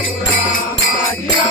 Maria.